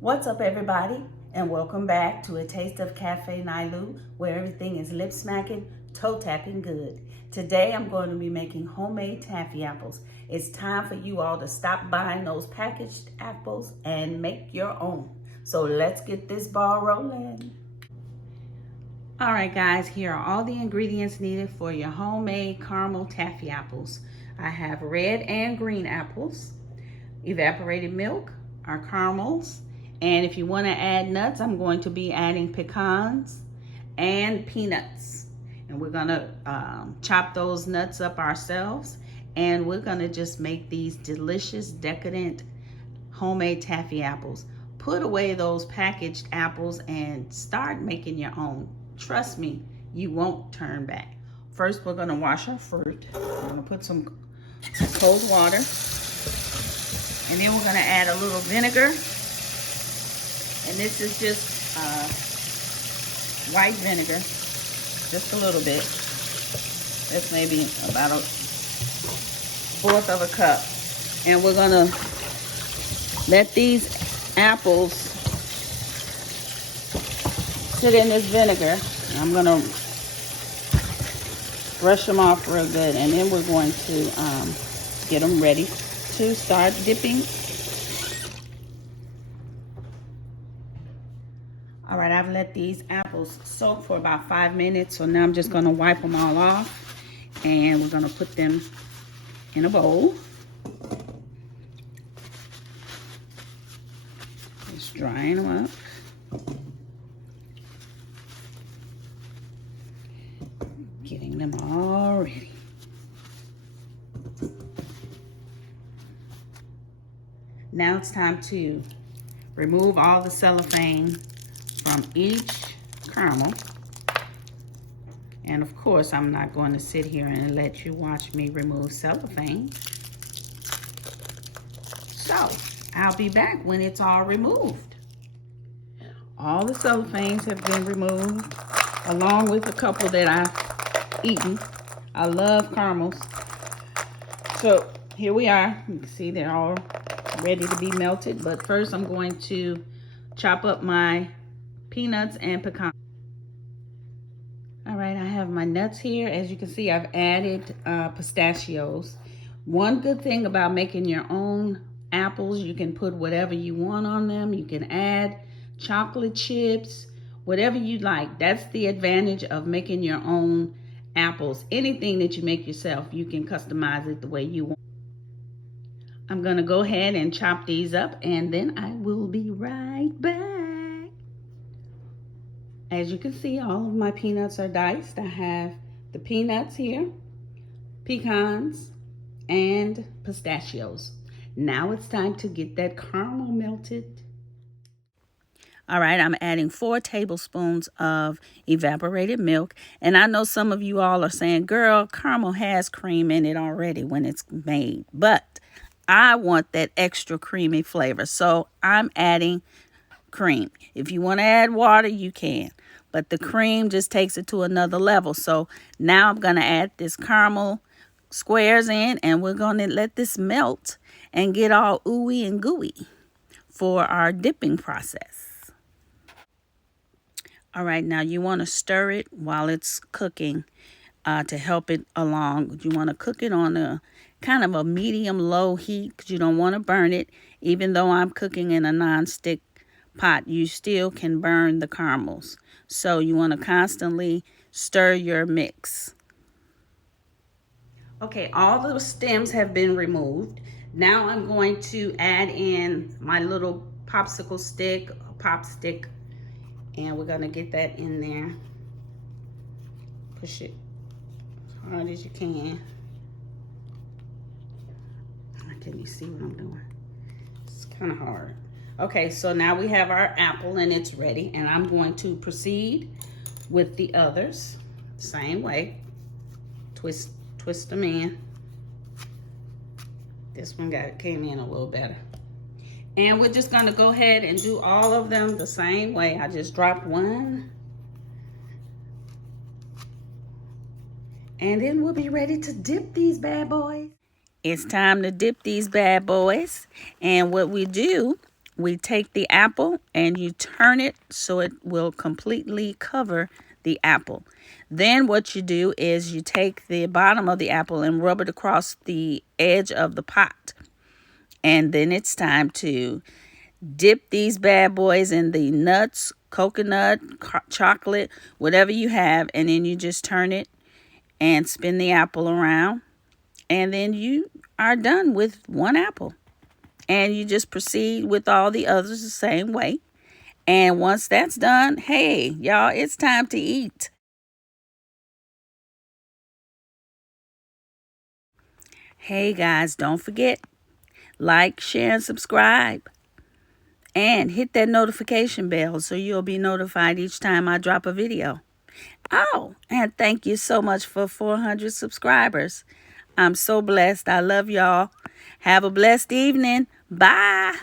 What's up, everybody, and welcome back to A Taste of Cafe Nailu, where everything is lip smacking, toe tapping good. Today I'm going to be making homemade taffy apples. It's time for you all to stop buying those packaged apples and make your own. So let's get this ball rolling. All right, guys, here are all the ingredients needed for your homemade caramel taffy apples. I have red and green apples, evaporated milk, our caramels, and if you want to add nuts, I'm going to be adding pecans and peanuts. And we're going to chop those nuts up ourselves, and we're going to just make these delicious, decadent, homemade taffy apples. Put away those packaged apples and start making your own. Trust me, you won't turn back. First, we're going to wash our fruit. We're going to put some cold water. And then we're going to add a little vinegar. And this is just white vinegar, just a little bit. That's maybe about 1/4 of a cup. And we're going to let these apples sit in this vinegar. I'm going to brush them off real good. And then we're going to get them ready to start dipping. All right, I've let these apples soak for about 5 minutes, so now I'm just gonna wipe them all off, and we're gonna put them in a bowl. Just drying them up. Getting them all ready. Now it's time to remove all the cellophane from each caramel. And of course, I'm not going to sit here and let you watch me remove cellophane. So, I'll be back when it's all removed. All the cellophanes have been removed, along with a couple that I've eaten. I love caramels. So, here we are. You can see they're all ready to be melted. But first, I'm going to chop up my peanuts and pecans. All right, I have my nuts here. As you can see, I've added pistachios. One good thing about making your own apples, you can put whatever you want on them. You can add chocolate chips, whatever you like. That's the advantage of making your own apples. Anything that you make yourself, you can customize it the way you want. I'm gonna go ahead and chop these up, and then I will be right back. As you can see, all of my peanuts are diced. I have the peanuts here, pecans, and pistachios. Now it's time to get that caramel melted. All right, I'm adding 4 tablespoons of evaporated milk. And I know some of you all are saying, girl, caramel has cream in it already when it's made. But I want that extra creamy flavor, so I'm adding cream. If you want to add water, you can, but the cream just takes it to another level. So now I'm going to add this caramel squares in, and we're going to let this melt and get all ooey and gooey for our dipping process. All right, now you want to stir it while it's cooking to help it along. You want to cook it on a kind of a medium-low heat because you don't want to burn it. Even though I'm cooking in a non-stick pot, you still can burn the caramels. So you want to constantly stir your mix. Okay, all the stems have been removed. Now I'm going to add in my little popsicle stick, pop stick, and we're going to get that in there. Push it as hard as you can. Can you see what I'm doing? It's kind of hard. Okay, so now we have our apple and it's ready, and I'm going to proceed with the others. Same way. Twist them in. This one came in a little better. And we're just gonna go ahead and do all of them the same way. I just dropped one. And then we'll be ready to dip these bad boys. It's time to dip these bad boys. And what we do we take the apple and you turn it so it will completely cover the apple. Then what you do is you take the bottom of the apple and rub it across the edge of the pot. And then it's time to dip these bad boys in the nuts, coconut, chocolate, whatever you have. And then you just turn it and spin the apple around. And then you are done with one apple. And you just proceed with all the others the same way. And once that's done, hey, y'all, it's time to eat. Hey, guys, don't forget, like, share, and subscribe. And hit that notification bell so you'll be notified each time I drop a video. Oh, and thank you so much for 400 subscribers. I'm so blessed. I love y'all. Have a blessed evening. Bye.